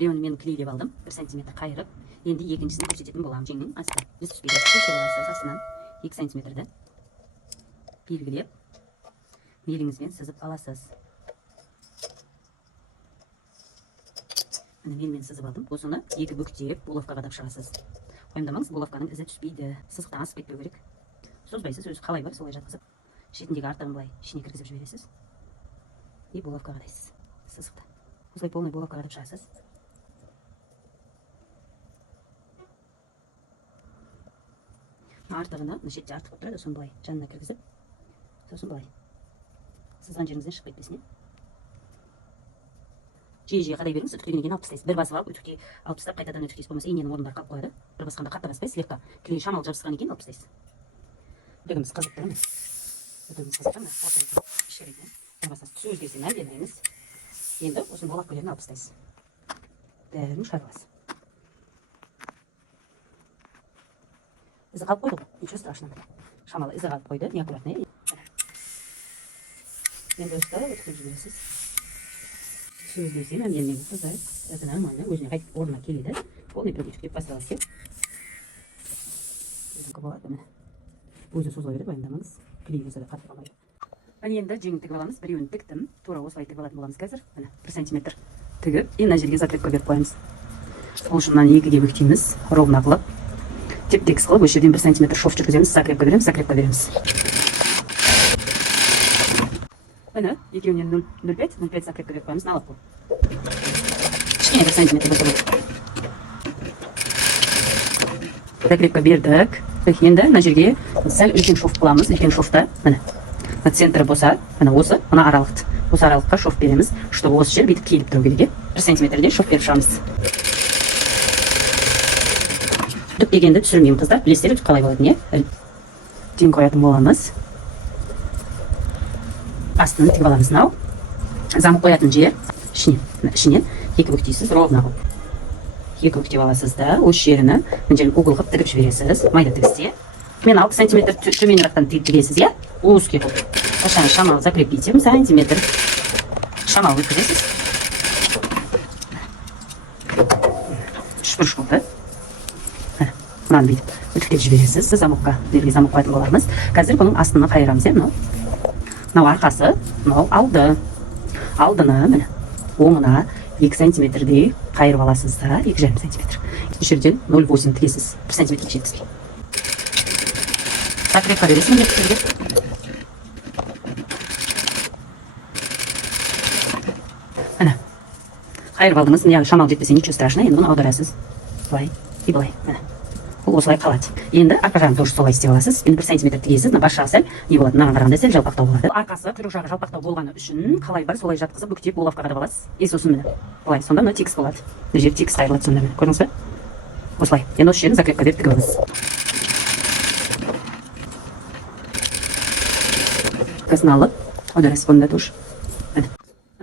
Біреуін мен клейлеп алдым, 1 сантиметр қайырып. Енді екіншісін көрсететін боламын. Жеңнің астына біз түспейді. Астынан 2 сантиметрді белгілеп, беліңізбен сызып аласыз. Міне мен сызып алдым. Осыны екі бүктеп булавкаға дап шығасыз. Уайымдамаңыз, булавканың ізі түспейді. Сызықтан асып кетпеу керек. Созбайсыз, өзі қалай бар, солай жатқызып, шетіндегі артығын былай ішіне кіргізіп жібересіз. И булавкаға дайсыз. Сызықты. Осылай полный булавкаға дап шығасыз. Артығына, шетте артық тұрады, соны былай жанына кіргізіп, сосын былай сызған жеріңізден шығып кетпесіне. Жиі-жиі қадай беріңіз, үтіктегеннен кейін алып тастайсыз. Бір басып алып, үтікке алып тастап, қайтадан үтіктейсіз. Болмаса иненің орындары қалып қояды. Бір басқанда қатты баспай, слегка клей шамалы жабысқаннан кейін алып тастайсыз. Үтігіміз қызып тұр ма? Үтігіміз қызып тұр ма? Осы ішкеретін. Бір басасыз, түсі өзгерсе мән бермеңіз. Енді осыны булавкалерін алып тастайсыз. Бәрін шығарасыз. Ізі қалып қойды ғой, ничего страшного. Шамалы ізі қалып қойды, неаккуратный. Енді өсті өтіп жібересіз. Сөздесе, мәмденмен қыздар, это нормально, өзіне қайтып орнына келеді. Полный үтіктеп басталады ке. Өзіңкі болады, міне. Өзі созыла береді, уайымдамаңыз. Клей өзі қатып қалмайды. Енді жеңін тігіп аламыз, біреуін тіктім. Тура осылай тігіп алатын боламыз қазір. 1 сантиметр тігіп, мына жерге закрепка беріп қоямыз. Ол үшін мынаны екіге бүктейміз, ровно қылып. Теп-тегіс қылып, осы жерден 1 сантиметр шов жүргіземіз, закрепка береміз. Міне, екеуінен 0,5 закрепка беріп қоямыз, налып бұл. Кішкене 1 сантиметр болса болды. Закрепка бердік. Енді мына жерге сәл үлкен шов қыламыз, үлкен шовта, міне. Центрі болса, міне осы, мына аралықты. Осы аралыққа шов береміз, чтобы осы жер бүйтіп келіп тұру керек. 1 сантиметрде шов беріп шығамыз. Үтік дегенді түсірмеймін қыздар, білесіздер үтік қалай болады, не? Тең қоятын боламыз. Астын тігіп аламыз. Мынау замок қоятын жер, ішінен екі бүктейсіз, ровно қылып. Екі бүктеп аласыз да, осы жеріні мына угол қылып тігіп жібересіз, майда тігісте. Мен 6 сантиметр төменірақтан тігесіз, я? Узкий қылып. Қашан шамалы закрепите, сантиметр шамалы өткізесіз. Үшбұрыш болды. Мынаны бүйтіп үтіктеп жібересіз. Замокқа, берге замок қоятын болармыз. Қазір бұның астына қайырамыз, мынау арқасы, мынау алды. Алдыны, міне, оңына 2 сантиметрдей қайырып аласыз да, 2,5 сантиметр. Осы жерден 0,8 тігесіз, 1 сантиметрге жеткізбей. Закрепка бересің жеткізерге. Міне, қайырып алдыңыз, шамал жетпесе ничего страшно, енді бұны аударасыз. Былай и былай, міне. Бұл осылай қалады. Енді арқа жағын тоже солай істеп аласыз. Енді 1 сантиметр тігесіз, бас жағы сәл не болады, мынаған қарағанда сәл жалпақтау болады. Арқасы құйрық жағы жалпақтау болғаны үшін қалай бар, солай жатқызып бүктеп булавкаға дап аласыз. И сосын міне, былай, сонда мына тегіс болады. Мына жер тегіс айырылады сонда міне. Көрдіңіз бе? Осылай. Енді осы жерін закрепка беріп тігіп аласыз. Арқасын алып, аударасыз бұнда тоже. Міне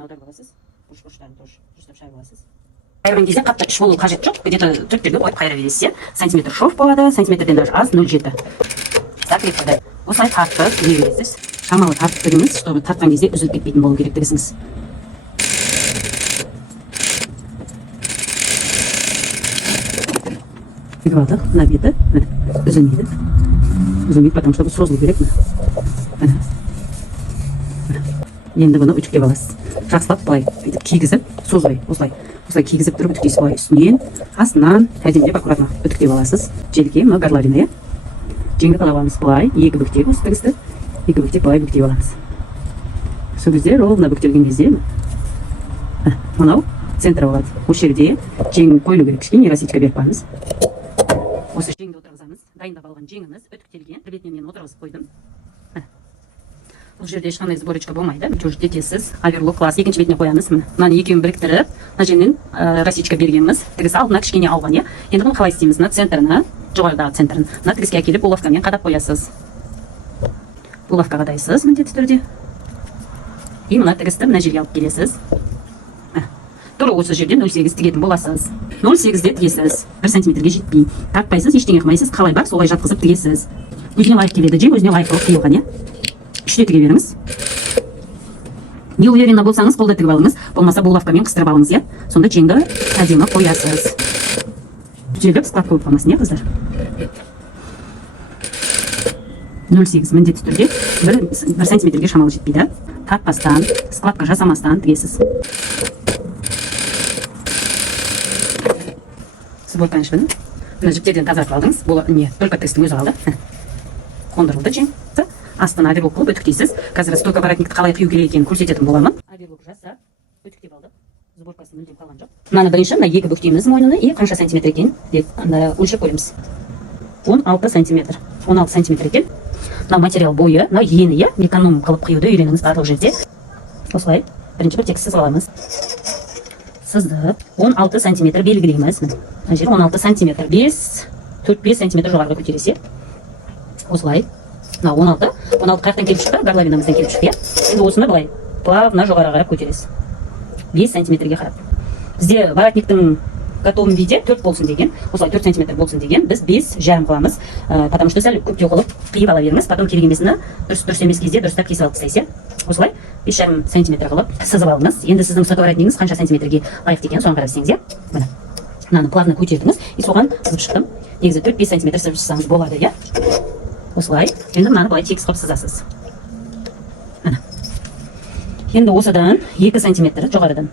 аударып аласыз. Бұрыш-бұрыштарын тоже дұрыстап шайып аласыз. Қайырған кезде қатты іш болу қажет жоқ. Где-то түрттерге қойып қайыра бересіз. Сантиметр шов болады, сантиметрден даже аз 0,7. Закрепкада. Осылай тартып тіге бересіз. Шамалы тартып тігіңіз, чтобы тартқан кезде үзіліп кетпейтін болу керек тігісіңіз. Тігіп алдық, мына беті үзілмейді. Үзілмейді, потому что созылу керек. Енді бұны үтіктеп аласыз. Жақсылап былай кигізіп, созбай, осылай кигізіп тұрып үтіктейсіз былай үстінен, астынан, әдемдеп аккуратно үтіктеп аласыз. Желге, мына горловина, жеңді қалап аламыз былай, екі бүктеп осы тігісті, екі бүктеп былай бүктеп аламыз. Сол кезде ровно бүктелген кезде, мынау центр болады. Осы жерде жеңін қойылу керек, кішкене растичка беріп қойыңыз. Осы жеңді отырғызамыз, дайындап алған жеңіміз үтіктелген, бір бетінен мен отырғызып қойдым. Бұл жерде ешқандай сборочка болмайды. Жетесіз, оверлок класс. Екінші бетіне қоямыз. Мынаны екеуін біріктіріп, мына жерден растичка бергенбіз. Тігіс алдына кішкене алған. Енді бұны қалай істейміз? Мына центріне, жоғарыдағы центрін, мына тігіске әкеліп булавкамен қадап қоясыз. Булавка қадайсыз міндетті түрде. И мына тігісті мына жерге алып келесіз. Тура осы жерден 0,8 тігетін боласыз. 0,8-де тігесіз. 1 сантиметрге жетпей. Тартпайсыз, ештеңе қылмайсыз, қалай бар, солай жатқызып тігесіз. Өзіне лайық келеді, жең өзіне лайық болып тігілген. Үште тіге беріңіз. Не уверена болсаңыз, қолда тігіп алыңыз, болмаса булавкамен қыстырып алыңыз, иә. Сонда жеңді әдемі қоясыз. Жегіп складка болып қалмасын, иә, қыздар. 0,8 міндетті түрде 1 сантиметрге шамалы жетпейді. Тартпастан, складка жасамастан тігесіз. Сборканы ішпедім. Мына жіптерден тазартып алдыңыз. Бұл не, только тестің өзі қалды. Қондырылды жең. Астына оверлок қылып өтіктейсіз. Қазір стойка воротникті қалай қию керек екенін көрсететін боламын. Оверлок жасап, өтіктеп алды. Сборкасы мүлдем қалған жоқ. Мынаны бірінші, мына екі бүктейміз мойнына, и қанша сантиметр екен деп өлшеп көреміз. 16 сантиметр. 16 сантиметр екен. Мына материал бойы, мына ені, иә, эконом қылып қиюды үйреніңіз барлық жерде. Осылай, бірінші бір тек сызып аламыз. Сызып, 16 сантиметр белгілейміз. Мына жер 16 сантиметр, 4-5 сантиметр жоғарғы көтересе. Осылай. Мына 16 қаяқтан келіп шықты, горловинамыздан келіп шықты, иә. Енді осыны былай, плавно жоғары қарап көтересіз. 5 сантиметрге қарап. Бізде воротниктің готовым виде 4 болсын деген, осылай 4 сантиметр болсын деген, біз 5,5 қыламыз, потому что сәл көптеу қылып қиып ала беріңіз, потом керек емесіні дұрыс емес кезде дұрыстап кесіп алып тастайсыз. Осылай 5,5 сантиметр қылып сызып алыңыз. Енді сіздің сотоворотнигіңіз қанша сантиметрге лайықты екенін соған қарап істеңіз, иә. Міне. Мынаны плавно көтердіңіз и соған сызып шықтым. Негізі 4-5 сантиметр сызып шықсаңыз болады, иә. Осылай. Енді мынаны былай тегіс қылып сызасыз. Міне. Енді осыдан 2 сантиметр жоғарыдан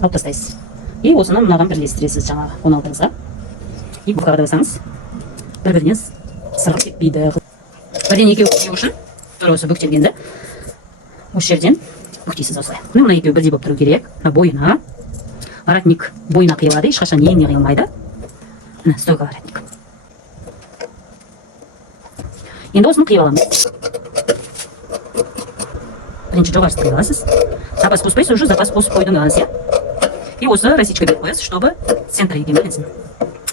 алып тастайсыз. И осыны мынаған бірлестіресіз жаңағы 16-ыңызға. И бұқаға да басаңыз, бір-бірінен сырғып кетпейді. Бірден екеу қию үшін, тұр осы бүктелгенді, осы жерден бүктейсіз осылай. Мына екеу бірдей болып тұру керек. Бойына, воротник бойына қиылады, ешқашан еңіне қиылмайды. Стойка воротник. Енді осыны қиып аламыз. Бірінші жоғарысын қиып аласыз. Запас қоспайсыз, уже запас қосып қойдыңыз, иә. И осы росичка беріп қоясыз, чтобы центр екен білінсін.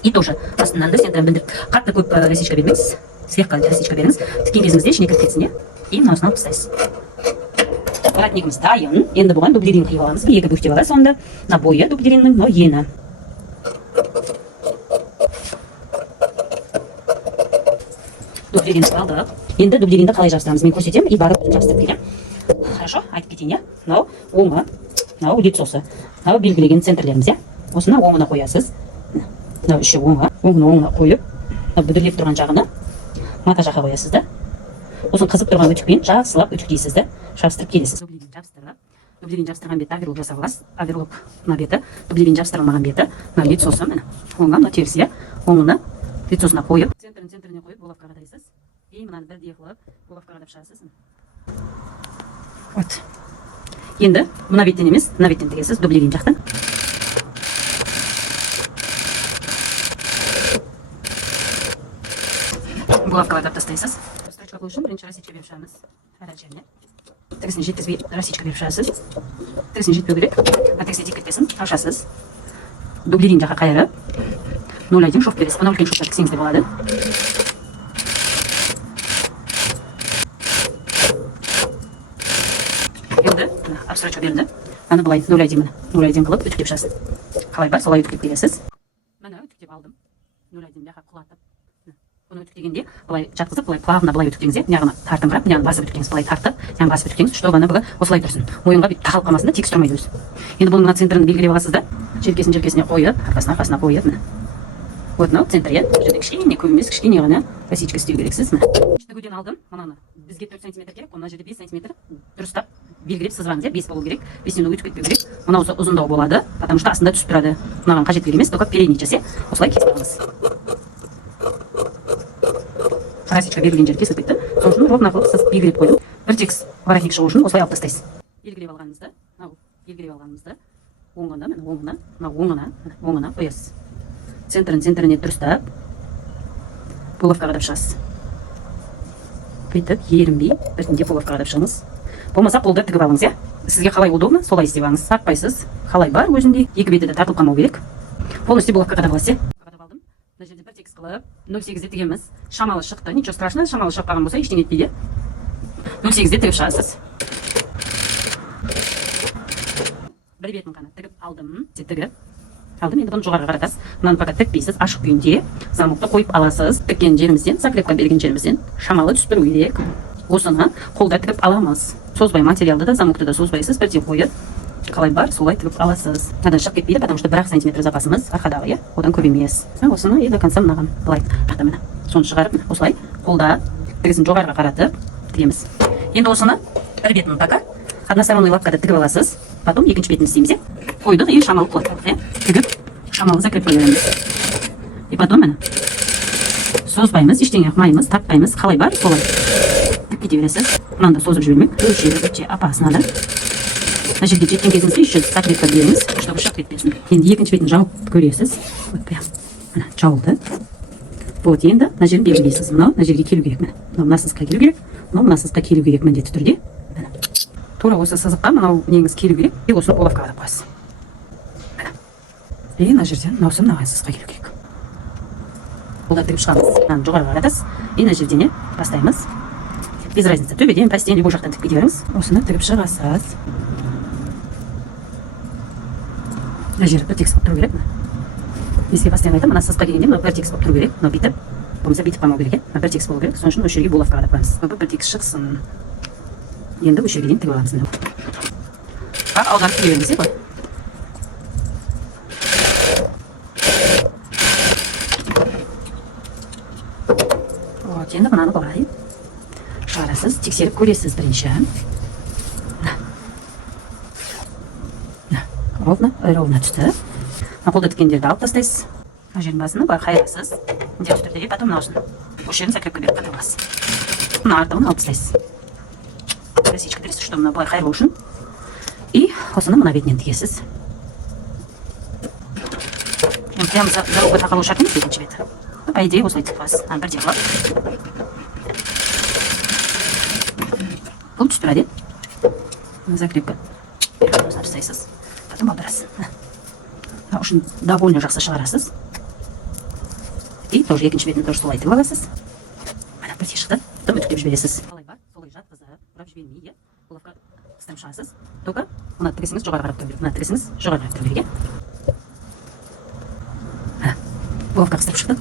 И тоже астынан да центрын білдіріп. Қатты көп росичка бермеңіз, слегка росичка беріңіз. Тіккен кезіңізде ішіне кіріп кетсін, и мынаусын алып тастайсыз. Воротнигіміз дайын. Енді бұған дублерин қиып аламыз. Екі бүктеп аласыз сонда. Мына бойы дублериннің, но ені. Дублеринді алдық. Енді дублеринді қалай жабыстырамыз мен көрсетемін и барып жабыстырып келем. Хорошо, айтып кетейін, иә. Мынау оңы, мынау лицосы. Мынау белгілеген центрлеріміз, иә. Осыны оңына қоясыз. Мынау үші оңы, оңына қойып, бүдірлеп тұрған жағына мата жаққа қоясыз да. Осын қызып тұрған өтікпен жақсылап өтіктейсіз да, жабыстырып келесіз. Дублерин жабыстырған беті оверлок жасап аласыз. Оверлок мына беті, дублерин жабыстырылмаған беті, мына лицосы, мына оңға, мына теріс, иә. Оңына лицосына қойып, центріне қойып, булавкаға қадайсыз. И мынаны бірдей қылып, булавкаға қадап шығасыз. Вот. Енді мына беттен емес, мына беттен тігесіз, дублерин жақтан. Булавкаға қадап тастайсыз. Строчка қою үшін бірінші росичка беріп шығамыз. Әр жеріне. Тігісіне жеткізбей росичка беріп шығасыз. Тігісіне жетпеу керек. Тігісіне тек кетпесін, ашасыз. Дублерин жаққа қайырып 0,1 шов бересіз. Бұны үлкен шовтар тіксеңіз де болады. Енді абстрочка берілді. Аны былай 0,1 қылып үтіктеп шығасыз. Қалай бар, солай үтіктеп келесіз. Мына үтіктеп алдым. 0,1 жаққа құлатып. Бұны үтіктегенде былай жатқызып, былай плавно былай үтіктеңіз, мынағына тартыңқырап, мынағын басып үтіктеңіз, былай тартып, мынағын басып үтіктеңіз, чтобы ана бұғы осылай тұрсын. Мойынға бүйтіп тағылып қалмасын да, тегіс тұрмайды өзі. Енді бұның мына центрін белгілеп аласыз да, желкесіне қойып, арқасына қойып, мына. Вот мынау центр, иә. Бұл жерде кішкене, көп емес, кішкене ғана росичка істеу керексіз, мына. Үштігуден алдым, мынаны. Бізге 4 сантиметр керек, мына жерде 5 сантиметр дұрыстап белгілеп сызбаңыз, иә, 5 болу керек, 5-тен өтіп кетпеу керек. Мынау ұзындау болады, потому что астында түсіп тұрады. Мынаған қажет керек емес, только передний часе осылай кесіп алыңыз. Росичка берілген жер кесіліп кетті. Сол үшін ровно қылып сыз белгілеп қойдым. Бір текст воротник шығу үшін осылай алып тастайсыз. Белгілеп алғанымызды, оңына қоясыз. Центріне дұрыстап булавкаға қадап шығасыз. Бүйтіп ерінбей біртіндеп булавкаға қадап шығыңыз. Болмаса қолда тігіп алыңыз, иә. Сізге қалай удобно, солай істеп алыңыз. Сатпайсыз, қалай бар өзінде, екі беті де тартылып қалмау керек. Полностью булавкаға қадап аласыз. Мына жерде бір текст қылып 0,8-де тігеміз. Шамалы шықты, ничего страшно, шамалы шықпаған болса ештеңе етпейді. 0,8-де тігіп шығасыз. Бір бетін ғана тігіп алдым. Енді бұны жоғарға қаратасыз. Мынаны пока тікпейсіз, ашық күйінде замокты қойып аласыз. Тіккен жерімізден, закрепка берген жерімізден шамалы түсіп тұру керек. осыны қолда тігіп аламыз. Созбай материалды да, замокты да созбайсыз, бірден қойып, қалай бар, солай тігіп аласыз. Надан шығып кетпейді, потому что 1 сантиметр запасымыз арқадағы, одан көп емес. Осыны до конца мынаған былай тақтамына. Соны шығарып, осылай қолда тігісін жоғарыға қаратып тігеміз. Енді осыны бір бетін пока односторонний лапкада тігіп аласыз, потом екінші бетін істейміз. Қойдық и шамалы қылып, тігіп шамалы закреплей береміз. И потом міне созбаймыз, ештеңе қылмаймыз, таппаймыз, қалай бар, солай тігіп кете бересіз. Мынанда созып жібермек, өте опасно да. Мына жерге жеткен кезіңізде еще закрепка беріңіз, чтобы шығып кетпесін. Енді екінші бетін жауып көресіз. Вот прям мына жауылды. Вот енді мына жерін белгілейсіз. Мына жерге келу керек. Мына сызыққа келу керек. Мына сызыққа келу керек міндетті түрде. Тура осы сызыққа мынау неңіз келу керек. И осыны головкаға да қоясыз. И мына жерден мынау сызыққа келу керек. Қолда тігіп шығамыз. Мынаны жоғарыға қаратасыз. И мына жерден бастаймыз. Без разницы. Төбеден, пәстен, любой жақтан тігіп кете беріңіз. Осыны тігіп шығасыз. Мына жері бір текст болып тұру керек. Еске постоянно айтамын, мына сызыққа келгенде мына бір текст болып тұру керек. Мына бүйтіп, болмаса бүйтіп қалмау керек. Мына бір текст болу керек. Соның үшін осы жерге булавкаға да қоямыз. Бір текст шықсын. Енді осы жерге дейін тігіп аламыз. Аударып тіге беріңіз, ғой. Вот, енді мынаны былай шығарасыз, тексеріп көресіз бірінші. Ровно түсті. Қолда тіккендерді алып тастайсыз. Мына жердің басына былай қайырасыз. Міндетті түрде, потом мына осыны. Осы жерін закрепка беріп қата аласыз. Мына артығын алып тастайсыз. Косичка дұрыс, что мына былай қайыру үшін. И осыны мына бетінен тігесіз. Прям за оба тақалу шарт емес екінші беті. По идее, осылай тігіп аласыз. Бірден қылып. Бұл түстірәде. Закрепка беріп осыны тастайсыз. Потом аударасыз. Үшін довольно жақсы шығарасыз. И тоже екінші бетін тоже солай тігіп аласыз. Мына бірте шықты. Потом үтіктеп жібересіз. Қалай бар, солай жатқызып, ұрап жібермей, головка қыстырып шығасыз. Только мына тігісіңіз жоғары қарап тұру керек. Мына тігісіңіз жоғары қарап тұру керек. Головка қыстырып шықты.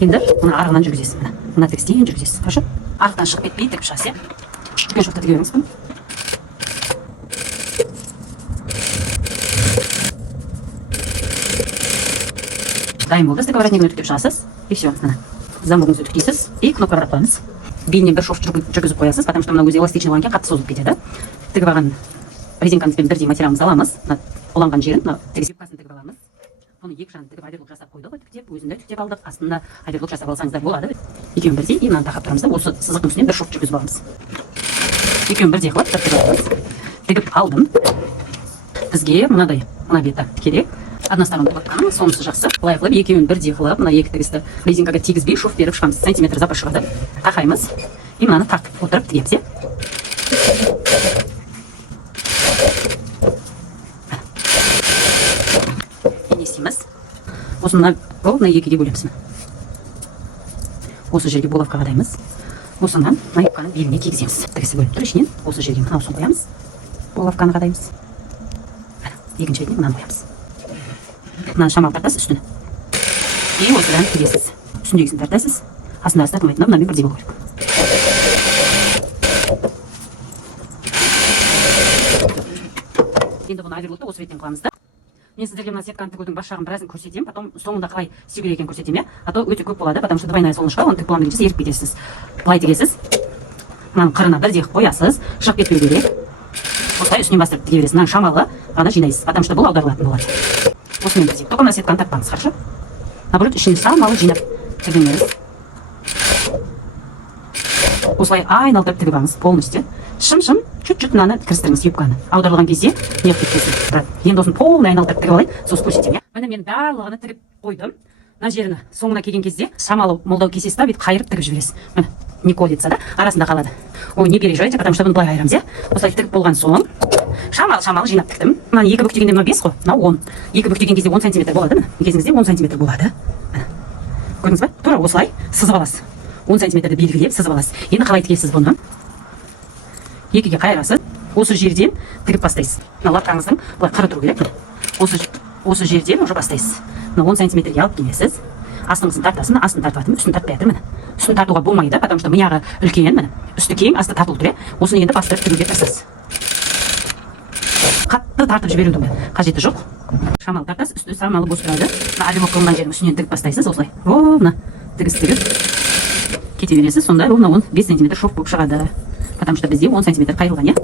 Енді мына арғынан жүргізесіз. Мына тігістен жүргізесіз. Хорошо? Арықтан шығып кетпей тігіп шығасыз. Үлкен шоқта тіге беріңіз. Дайын болды, стык воротнигін үтіктеп шығасыз. И все, замогыңызды үтіктейсіз. И кнопкаға қарап қойыңыз. Белінен бір шов жүргізіп қоясыз, потому что мына өзі эластичный болған қатты созылып кетеді. Тігіп алған резинкамызбен бірдей материалымызды аламыз. Уланған жерін тігіп тігіп аламыз. Оны екі жағын тігіп оверлок жасап қойдық, үтіктеп, өзінде үтіктеп алдық. Астында оверлок жасап алсаңыздар болады. Екеуін бірдей, и мынаны тақап тұрамыз да, осы сызықтың үстінен бір шов жүргізіп аламыз. Екеуін бірдей қылып тігіп аламыз. Тігіп алдым. Бізге мынадай, мына беті керек. Односторонний лапканың сонысы жақсы. Былай қылып, екеуін бірдей қылып, мына екі тігісті резинкаға тигізбей шов беріп шығамыз. Сантиметр запас шығады. Қақаймыз. И мынаны тартып отырып тігеміз. Не істейміз? Осыны екіге бөлеміз. Осы жерге булавка қадаймыз. Осыны мына юбканың беліне кигіземіз. Тігісі бөліп тұр ішінен. Осы жерге мына осыны қоямыз. Булавканы қадаймыз. Екінші бетіне мынаны қоямыз. Мынаны шамал тартасыз үстіне. И осыдан тігесіз. Үстіндегісін тартасыз. Астында тартмайтын, мынамен бірдей болу керек. Енді бұны оверлокты осы беттен қыламыз да. Мен сіздерге мына сетканы тігудің бас жағын біразын көрсетемін, потом соңында қалай істеу керек екенін көрсетемін, а то өте көп болады, потому что двойная солнышко, оны тігіп боламын дегенше еріп кетесіз. Былай тігесіз. Мынаның қырына бірдей қоясыз, шығып кетпеу керек. Осылай үстінен бастырып тіге бересіз. Мынаның шамалы ғана жинайсыз, потому что бұл аударылатын болады. Осымен бірдей. Только мына сетканы тартпаңыз, хорошо? Наоборот, ішіне шамалы жинап тігіңіз. Осылай айналдырып тігіп алыңыз полностью. Шым-шым, чуть-чуть мынаны кірістіріңіз юбканы. Аударылған кезде неғып кетпесін. Енді осын полный айналдырып тігіп алайын, сосын көрсетемін. Міне мен барлығын тігіп қойдым. Мына жеріні соңына келген кезде шамалы молдау кесесіз да, бүйтіп қайырып тігіп жібересіз. Міне, не колется, да? Арасында қалады. Ой, не переживайте, потому что бұны былай айырамыз, осылай тігіп болған соң шамалы жинап тіктім. Мынаны екі бүктегенде мына 5 қой, мына 10. Екі бүктеген кезде 10 сантиметр болады, міне. Кезіңізде 10 сантиметр болады. Көрдіңіз ба? Тура осылай сызып аласыз. 10 сантиметрді белгілеп сызып аласыз. Енді қалай тігесіз бұны? Екіге қайырасыз. Осы жерден тігіп бастайсыз. Мына лапкаңыздың былай қыры тұру керек. Осы жерден уже бастайсыз. Мына 10 сантиметрге алып келесіз. астыңғысын тартасың, астын тартып жатырмын, үстін тартпай жатырмын. Үстін тартуға болмайды, потому что мияғы үлкен, міне. Үсті кең, асты тартылып тұр. Осыны енді бастырып тігуге тырысасыз. Қатты тартып жіберудің қажеті жоқ. Шамалы тартасыз, үсті шамалы бос тұрады. Алимок қылған жердің үстінен тігіп бастайсыз, осылай. Ровно тігіп кете бересіз, сонда ровно 5 см шов болып шығады. Потому что бізде 10 см қайырылған,